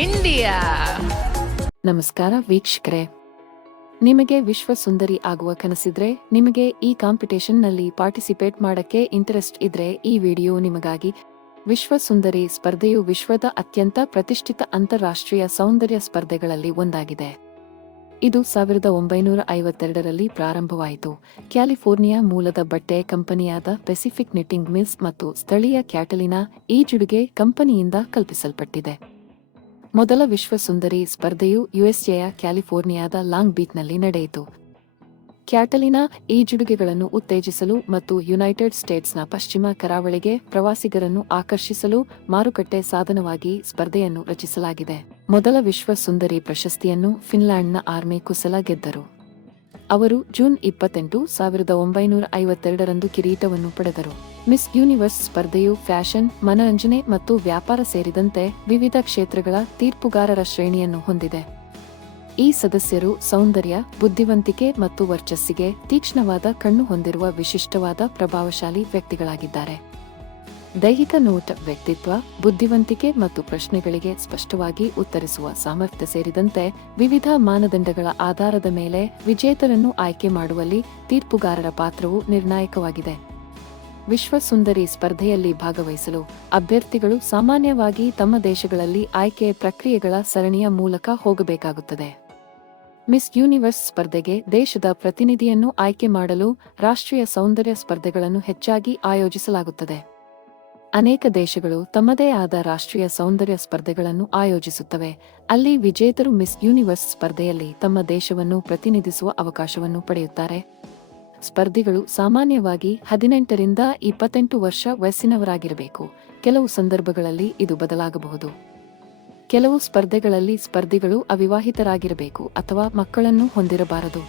India. ನಮಸ್ಕಾರ ವೀಕ್ಷಕರೇ, ನಿಮಗೆ ವಿಶ್ವ ಸುಂದರಿ ಆಗುವ ಕನಸಿದ್ರೆ, ನಿಮಗೆ ಈ ಕಾಂಪಿಟೇಷನ್ನಲ್ಲಿ ಪಾರ್ಟಿಸಿಪೇಟ್ ಮಾಡಕ್ಕೆ ಇಂಟ್ರೆಸ್ಟ್ ಇದ್ರೆ ಈ ವಿಡಿಯೋ ನಿಮಗಾಗಿ. ವಿಶ್ವ ಸುಂದರಿ ಸ್ಪರ್ಧೆಯು ವಿಶ್ವದ ಅತ್ಯಂತ ಪ್ರತಿಷ್ಠಿತ ಅಂತಾರಾಷ್ಟ್ರೀಯ ಸೌಂದರ್ಯ ಸ್ಪರ್ಧೆಗಳಲ್ಲಿ ಒಂದಾಗಿದೆ. ಇದು 1952ರಲ್ಲಿ ಪ್ರಾರಂಭವಾಯಿತು. ಕ್ಯಾಲಿಫೋರ್ನಿಯಾ ಮೂಲದ ಬಟ್ಟೆ ಕಂಪನಿಯಾದ ಪೆಸಿಫಿಕ್ ನಿಟ್ಟಿಂಗ್ ಮಿಲ್ಸ್ ಮತ್ತು ಸ್ಥಳೀಯ ಕ್ಯಾಟಲಿನಾ ಈಜುಡುಗೆ ಕಂಪನಿಯಿಂದ ಕಲ್ಪಿಸಲ್ಪಟ್ಟಿದೆ. ಮೊದಲ ವಿಶ್ವ ಸುಂದರಿ ಸ್ಪರ್ಧೆಯು ಯುಎಸ್ಎಯ ಕ್ಯಾಲಿಫೋರ್ನಿಯಾದ ಲಾಂಗ್ ಬೀಚ್ನಲ್ಲಿ ನಡೆಯಿತು. ಕ್ಯಾಟಲಿನಾ ಈಜುಡುಗೆಗಳನ್ನು ಉತ್ತೇಜಿಸಲು ಮತ್ತು ಯುನೈಟೆಡ್ ಸ್ಟೇಟ್ಸ್ನ ಪಶ್ಚಿಮ ಕರಾವಳಿಗೆ ಪ್ರವಾಸಿಗರನ್ನು ಆಕರ್ಷಿಸಲು ಮಾರುಕಟ್ಟೆ ಸಾಧನವಾಗಿ ಸ್ಪರ್ಧೆಯನ್ನು ರಚಿಸಲಾಗಿದೆ. ಮೊದಲ ವಿಶ್ವ ಸುಂದರಿ ಪ್ರಶಸ್ತಿಯನ್ನು ಫಿನ್ಲ್ಯಾಂಡ್ನ ಆರ್ಮಿ ಕುಸಲ ಗೆದ್ದರು. ಅವರು ಜೂನ್ 28, 1952ರಂದು ಕಿರೀಟವನ್ನು ಪಡೆದರು. ಮಿಸ್ ಯೂನಿವರ್ಸ್ ಸ್ಪರ್ಧೆಯು ಫ್ಯಾಷನ್, ಮನರಂಜನೆ ಮತ್ತು ವ್ಯಾಪಾರ ಸೇರಿದಂತೆ ವಿವಿಧ ಕ್ಷೇತ್ರಗಳ ತೀರ್ಪುಗಾರರ ಶ್ರೇಣಿಯನ್ನು ಹೊಂದಿದೆ. ಈ ಸದಸ್ಯರು ಸೌಂದರ್ಯ, ಬುದ್ಧಿವಂತಿಕೆ ಮತ್ತು ವರ್ಚಸ್ಸಿಗೆ ತೀಕ್ಷ್ಣವಾದ ಕಣ್ಣು ಹೊಂದಿರುವ ವಿಶಿಷ್ಟವಾದ ಪ್ರಭಾವಶಾಲಿ ವ್ಯಕ್ತಿಗಳಾಗಿದ್ದಾರೆ. ದೈಹಿಕ ನೋಟ, ವ್ಯಕ್ತಿತ್ವ, ಬುದ್ಧಿವಂತಿಕೆ ಮತ್ತು ಪ್ರಶ್ನೆಗಳಿಗೆ ಸ್ಪಷ್ಟವಾಗಿ ಉತ್ತರಿಸುವ ಸಾಮರ್ಥ್ಯ ಸೇರಿದಂತೆ ವಿವಿಧ ಮಾನದಂಡಗಳ ಆಧಾರದ ಮೇಲೆ ವಿಜೇತರನ್ನು ಆಯ್ಕೆ ಮಾಡುವಲ್ಲಿ ತೀರ್ಪುಗಾರರ ಪಾತ್ರವು ನಿರ್ಣಾಯಕವಾಗಿದೆ. ವಿಶ್ವ ಸುಂದರಿ ಸ್ಪರ್ಧೆಯಲ್ಲಿ ಭಾಗವಹಿಸಲು ಅಭ್ಯರ್ಥಿಗಳು ಸಾಮಾನ್ಯವಾಗಿ ತಮ್ಮ ದೇಶಗಳಲ್ಲಿ ಆಯ್ಕೆ ಪ್ರಕ್ರಿಯೆಗಳ ಸರಣಿಯ ಮೂಲಕ ಹೋಗಬೇಕಾಗುತ್ತದೆ. ಮಿಸ್ ಯೂನಿವರ್ಸ್ ಸ್ಪರ್ಧೆಗೆ ದೇಶದ ಪ್ರತಿನಿಧಿಯನ್ನು ಆಯ್ಕೆ ಮಾಡಲು ರಾಷ್ಟ್ರೀಯ ಸೌಂದರ್ಯ ಸ್ಪರ್ಧೆಗಳನ್ನು ಹೆಚ್ಚಾಗಿ ಆಯೋಜಿಸಲಾಗುತ್ತದೆ. ಅನೇಕ ದೇಶಗಳು ತಮ್ಮದೇ ಆದ ರಾಷ್ಟ್ರೀಯ ಸೌಂದರ್ಯ ಸ್ಪರ್ಧೆಗಳನ್ನು ಆಯೋಜಿಸುತ್ತವೆ, ಅಲ್ಲಿ ವಿಜೇತರು ಮಿಸ್ ಯೂನಿವರ್ಸ್ ಸ್ಪರ್ಧೆಯಲ್ಲಿ ತಮ್ಮ ದೇಶವನ್ನು ಪ್ರತಿನಿಧಿಸುವ ಅವಕಾಶವನ್ನು ಪಡೆಯುತ್ತಾರೆ. ಸ್ಪರ್ಧಿಗಳು ಸಾಮಾನ್ಯವಾಗಿ 18ರಿಂದ 28 ವರ್ಷ ವಯಸ್ಸಿನವರಾಗಿರಬೇಕು. ಕೆಲವು ಸಂದರ್ಭಗಳಲ್ಲಿ ಇದು ಬದಲಾಗಬಹುದು. ಕೆಲವು ಸ್ಪರ್ಧೆಗಳಲ್ಲಿ ಸ್ಪರ್ಧಿಗಳು ಅವಿವಾಹಿತರಾಗಿರಬೇಕು ಅಥವಾ ಮಕ್ಕಳನ್ನು ಹೊಂದಿರಬಾರದು.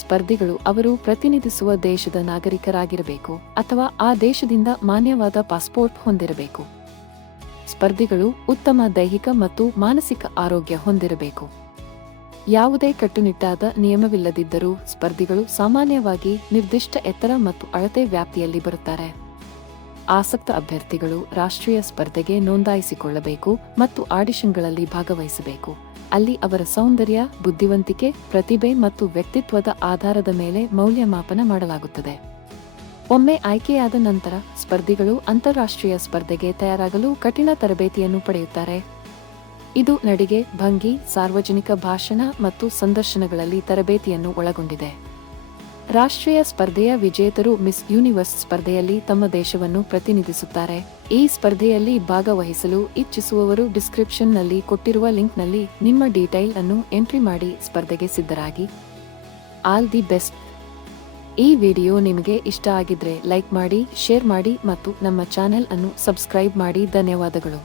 ಸ್ಪರ್ಧಿಗಳು ಅವರು ಪ್ರತಿನಿಧಿಸುವ ದೇಶದ ನಾಗರಿಕರಾಗಿರಬೇಕು ಅಥವಾ ಆ ದೇಶದಿಂದ ಮಾನ್ಯವಾದ ಪಾಸ್ಪೋರ್ಟ್ ಹೊಂದಿರಬೇಕು. ಸ್ಪರ್ಧಿಗಳು ಉತ್ತಮ ದೈಹಿಕ ಮತ್ತು ಮಾನಸಿಕ ಆರೋಗ್ಯ ಹೊಂದಿರಬೇಕು. ಯಾವುದೇ ಕಟ್ಟುನಿಟ್ಟಾದ ನಿಯಮವಿಲ್ಲದಿದ್ದರೂ ಸ್ಪರ್ಧಿಗಳು ಸಾಮಾನ್ಯವಾಗಿ ನಿರ್ದಿಷ್ಟ ಎತ್ತರ ಮತ್ತು ಅಳತೆ ವ್ಯಾಪ್ತಿಯಲ್ಲಿ ಬರುತ್ತಾರೆ. ಆಸಕ್ತ ಅಭ್ಯರ್ಥಿಗಳು ರಾಷ್ಟ್ರೀಯ ಸ್ಪರ್ಧೆಗೆ ನೋಂದಾಯಿಸಿಕೊಳ್ಳಬೇಕು ಮತ್ತು ಆಡಿಷನ್ಗಳಲ್ಲಿ ಭಾಗವಹಿಸಬೇಕು, ಅಲ್ಲಿ ಅವರ ಸೌಂದರ್ಯ, ಬುದ್ಧಿವಂತಿಕೆ, ಪ್ರತಿಭೆ ಮತ್ತು ವ್ಯಕ್ತಿತ್ವದ ಆಧಾರದ ಮೇಲೆ ಮೌಲ್ಯಮಾಪನ ಮಾಡಲಾಗುತ್ತದೆ. ಒಮ್ಮೆ ಆಯ್ಕೆಯಾದ ನಂತರ ಸ್ಪರ್ಧಿಗಳು ಅಂತಾರಾಷ್ಟ್ರೀಯ ಸ್ಪರ್ಧೆಗೆ ತಯಾರಾಗಲು ಕಠಿಣ ತರಬೇತಿಯನ್ನು ಪಡೆಯುತ್ತಾರೆ. ಇದು ನಡಿಗೆ, ಭಂಗಿ, ಸಾರ್ವಜನಿಕ ಭಾಷಣ ಮತ್ತು ಸಂದರ್ಶನಗಳಲ್ಲಿ ತರಬೇತಿಯನ್ನು ಒಳಗೊಂಡಿದೆ. ರಾಷ್ಟ್ರೀಯ ಸ್ಪರ್ಧೆಯ ವಿಜೇತರು ಮಿಸ್ ಯೂನಿವರ್ಸ್ ಸ್ಪರ್ಧೆಯಲ್ಲಿ ತಮ್ಮ ದೇಶವನ್ನು ಪ್ರತಿನಿಧಿಸುತ್ತಾರೆ. ಈ ಸ್ಪರ್ಧೆಯಲ್ಲಿ ಭಾಗವಹಿಸಲು ಇಚ್ಛಿಸುವವರು ಡಿಸ್ಕ್ರಿಪ್ಷನ್ನಲ್ಲಿ ಕೊಟ್ಟಿರುವ ಲಿಂಕ್ನಲ್ಲಿ ನಿಮ್ಮ ಡೀಟೇಲ್ ಅನ್ನು ಎಂಟ್ರಿ ಮಾಡಿ ಸ್ಪರ್ಧೆಗೆ ಸಿದ್ಧರಾಗಿ. All the best. ಈ ವಿಡಿಯೋ ನಿಮಗೆ ಇಷ್ಟ ಆಗಿದ್ರೆ ಲೈಕ್ ಮಾಡಿ, ಶೇರ್ ಮಾಡಿ ಮತ್ತು ನಮ್ಮ ಚಾನೆಲ್ ಅನ್ನು ಸಬ್ಸ್ಕ್ರೈಬ್ ಮಾಡಿ. ಧನ್ಯವಾದಗಳು.